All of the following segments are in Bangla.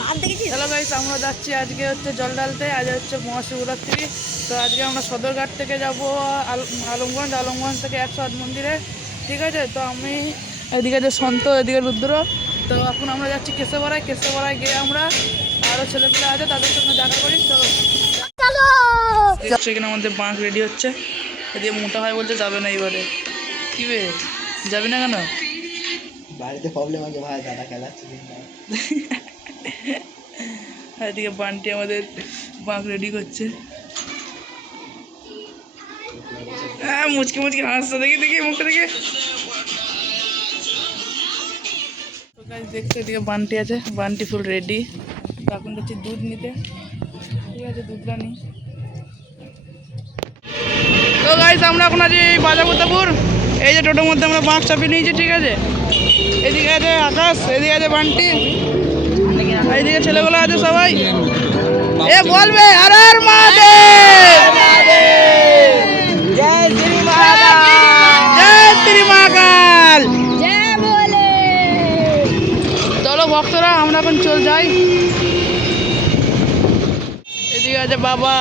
হ্যালো গাইস, আমরা যাচ্ছি আজকে হচ্ছে জল ঢালতে। আজ হচ্ছে মহাশিবরাত্রি। তো আজকে আমরা সদরঘাট থেকে যাব আলমগঞ্জ থেকে 108 মন্দিরে, ঠিক আছে। তো আমি এদিকে যে সন্ত, এদিকে রুদ্র। তো এখন আমরা যাচ্ছি কেশবরায় গিয়ে আমরা আরও ছেলেপেলে আছে তাদের সঙ্গে দেখা করি। চলো সেখানে আমাদের বাঁক রেডি হচ্ছে। এদিকে মোটা ভাই বলছে যাবে না এবারে। কি বে, যাবি না কেন? বাড়িতে প্রবলেম আছে ভাই, দাদা খেলাচ্ছে। এদিকে বান্টি আমাদের বাঁক রেডি করছে। হ্যাঁ, মুচকি হাসছে, দেখি মুখে দেখে। তো গাইস দেখছো, এদিকে বান্টি আছে, বান্টি ফুল রেডি। তো এখন যাচ্ছি দুধ নিতে, ঠিক আছে, দুধটা নিই। তো গাইস আমরা এখন আছি বাজাবুতাপুর। এই যে টোটোর মধ্যে আমরা বাঁক চাপিয়ে নিয়েছি, ঠিক আছে। এদিকে আছে আকাশ, এদিকে আছে বান্টি, এইদিকে ছেলেগুলো আছে সবাই। এ বলবে আর আর মহাদেব, জয় শ্রী মহাকাল, জয় শ্রী মহাকাল, জয় বলে। চলো ভক্তরা, আমরা এখন চল যাই। এদিকে আছে বাবা।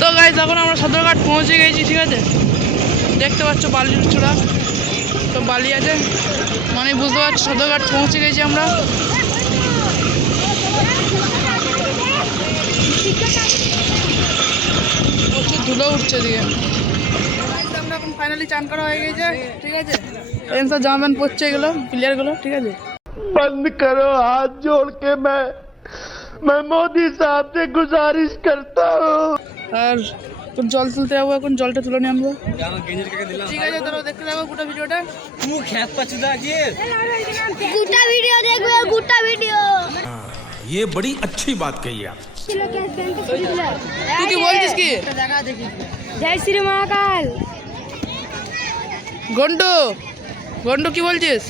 তো গাইস এখন আমরা সদরঘাট পৌঁছে গেছি, ঠিক আছে। দেখতে পাচ্ছ বালির চূড়া, তো বালি আছে মানে বুঝতে পারছো সদরঘাট পৌঁছে গেছি আমরা। প্রচুর ধুলো উঠছে এদিকে। আমরা এখন ফাইনালি চান করা হয়ে গেছে, ঠিক আছে। এখানে সব জামা প্যান্ট পরছে এগুলো প্লেয়ারগুলো, ঠিক আছে। बंद करो, हाथ जोड़ के मैं मोदी साहब से गुजारिश करता हूँ। আর তোর জল তুলতে যাবো, এখন জলটা তুলে নিয়ে আমরা, ঠিক আছে। তোরা দেখতে থাকো গোটা ভিডিওটা। গোটা ভিডিও দেখবে, গোটা ভিডিও। ये बड़ी अच्छी बात कही आप। তুই কি বলছিস কি? জয় শ্রী মহাকাল। গন্ডু কি বলছিস?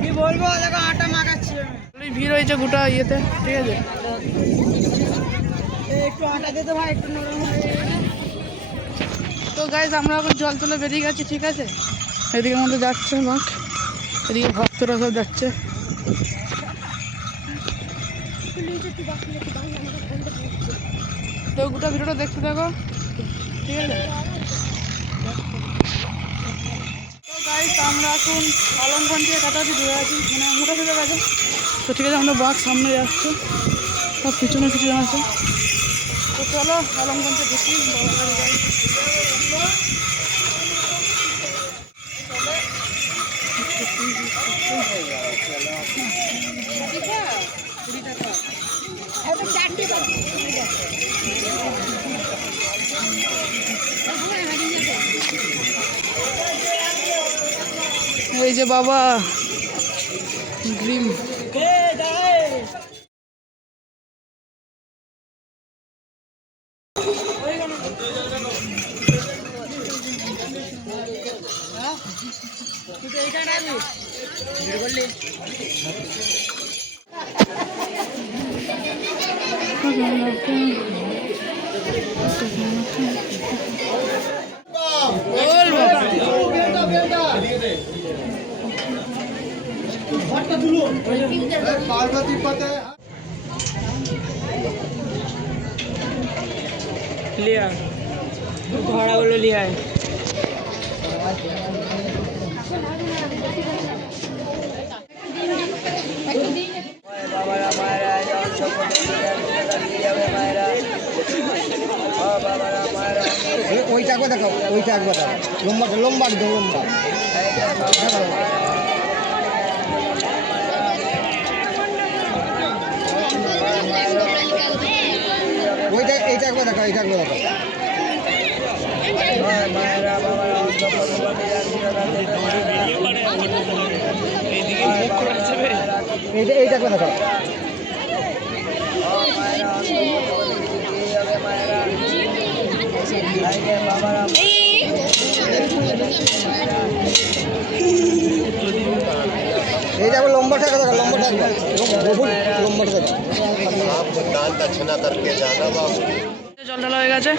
কি বলবো, দেখো আটা মাখাচ্ছি। ভিড় হয়েছে গোটা ইয়েতে, ঠিক আছে। একটু আটা দিতে ভাই, একটু নরম হয়ে যাবে। তো গাইজ আমরা এখন জল তুলে বেরিয়ে গেছি, ঠিক আছে। এদিকে আমাদের যাচ্ছে মাঠ, এদিকে ভক্তরা সব যাচ্ছে। তো গোটা ভিডিওটা দেখতে থাকো, ঠিক আছে। তো গাইজ আমরা এখন আলমগঞ্জ থেকে কাছাকাছি ধরে আছি, মানে মোটা থেকে গেছে। তো ঠিক আছে, আমরা বাঘ সামনে যাচ্ছে, সব পিছনে আছে। তো চলো আলমগঞ্জে ঢুকি, বাবার গাড়ি যাই। এই যে বাবা ড্রিম। लिया घोड़ा बोलो लिया है। ওইটা একবার দেখো, ওইটা একবার দেখো, লম্বা লম্বা একদম লম্বা। ওইটা এইটা একবার দেখো, এইটা একবার দেখো। এইটা একবার দেখো। বহুত লম্বাটা দেখ জল ঢালা হয়ে গেছে,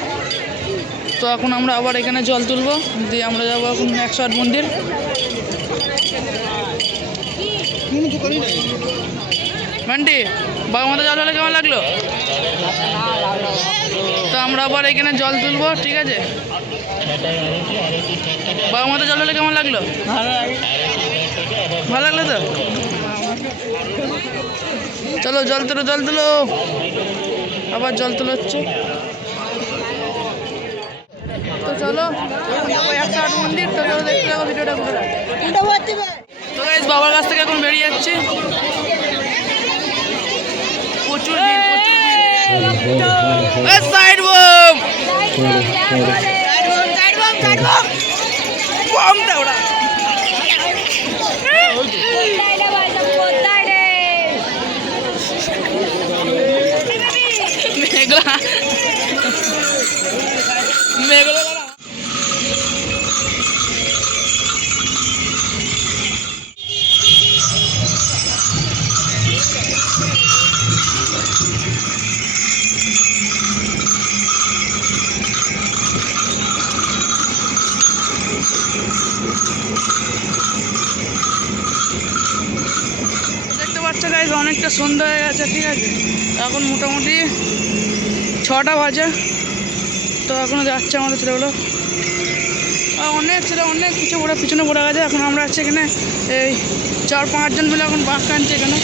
তো এখন আমরা আবার এখানে জল তুলবো, দিয়ে আমরা যাবো এখন 108 মন্দির। মান্টি বাবা মাথা জল ঢালা কেমন লাগলো? তো আমরা আবার এখানে জল তুলবো, ঠিক আছে? বাবা মাথা জল ঢালা কেমন লাগলো? ভালো লাগলো তো? চলো জল তুলো, জল তুলো, আবার জল তুলো হচ্ছে। তো চলো 108 মন্দির, তো চলো দেখতে যাবো ভিডিওটা পুরো। তো গাইস বাবার কাছ থেকে এখন বেরিয়ে যাচ্ছি, প্রচুর ভিড়, সাইড বম বমটা ওরা মেঘলা মেঘলা। দেখতে পাচ্ছ গাইজ অনেকটা সন্ধ্যা হয়ে গেছে, ঠিক আছে? এখন মোটামুটি 6টা বাজে, তো এখনও যাচ্ছে আমাদের ছেলেগুলো। অনেক ছেলে অনেক পিছনে পড়ে গেছে। এখন আমরা আছি এখানে এই 4-5 জন মিলে এখন বাঘ কানছে এখানে।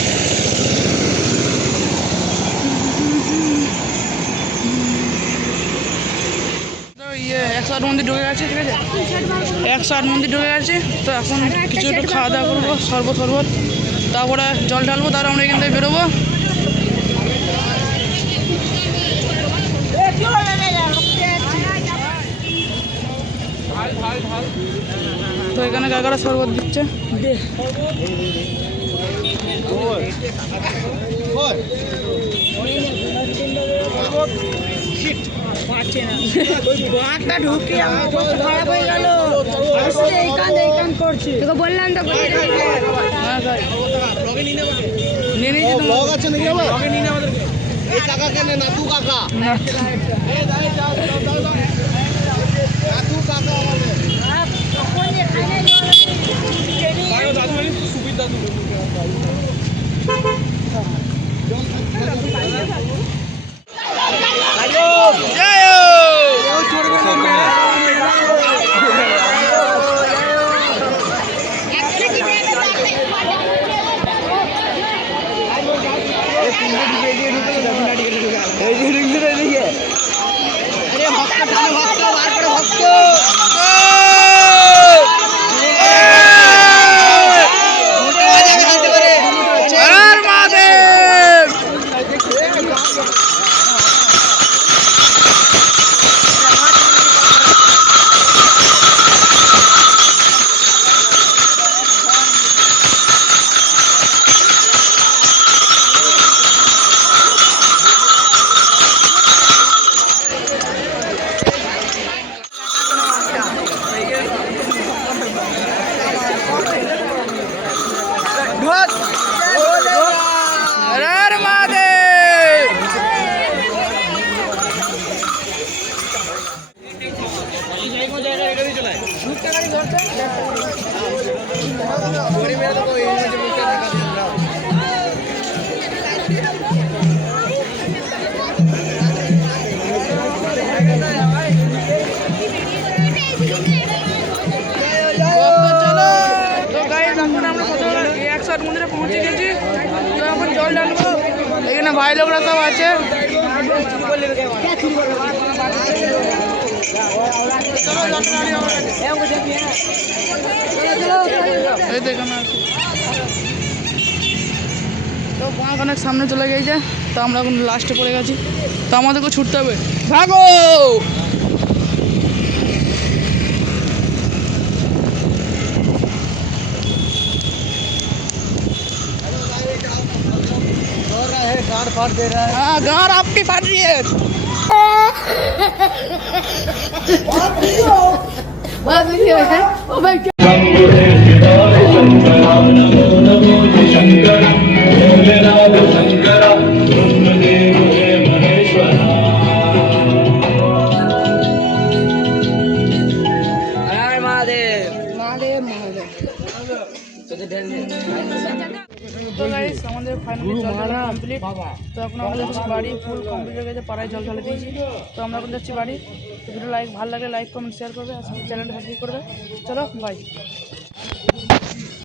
তো 108 মন্দির ঢুকে গেছে, ঠিক আছে? 108 মন্দির ঢুকে গেছে, তো এখন কিছু একটু খাওয়া দাওয়া করবো, শরবত, তারপরে জল ঢালবো, তারপরে আমরা এখান থেকে বেরোবো। তো এখানে কাকারা শরবত দিচ্ছে। তোকে বললাম তো নিয়ে নিয়েছি তো। ব্লগ আছে নাকি আবার এই কাকা কেনে নাতু কাকা নাতু কাকা মন্দিরে পৌঁছে গেছি, তো এখন জল ঢালবো। এখানে ভাই লোকরা সব আছে। এই দেখুন তো বাঘ অনেক সামনে চলে গেছে, তো আমরা এখন লাস্টে পড়ে গেছি, তো আমাদেরকে ছুটতে হবে। ভাগো! गाड़ फाड़ दे रहा है। हाँ गाड़ आपकी फाड़ रही है। शंकर তো গাইস আমাদের ফাইনালি জল ঢালা কমপ্লিট। তো এখন আমরা যাচ্ছি বাড়ি, ফুল কমপ্লিট হয়ে গেছে, পাড়ায় জল ঢালে দিয়েছি। তো আমরা এখন যাচ্ছি বাড়ি। তো ভিডিও ভালো লাগলে লাইক কমেন্ট শেয়ার করবে, আর চ্যানেলটা সাবস্ক্রাইব করবে। চলো বাই।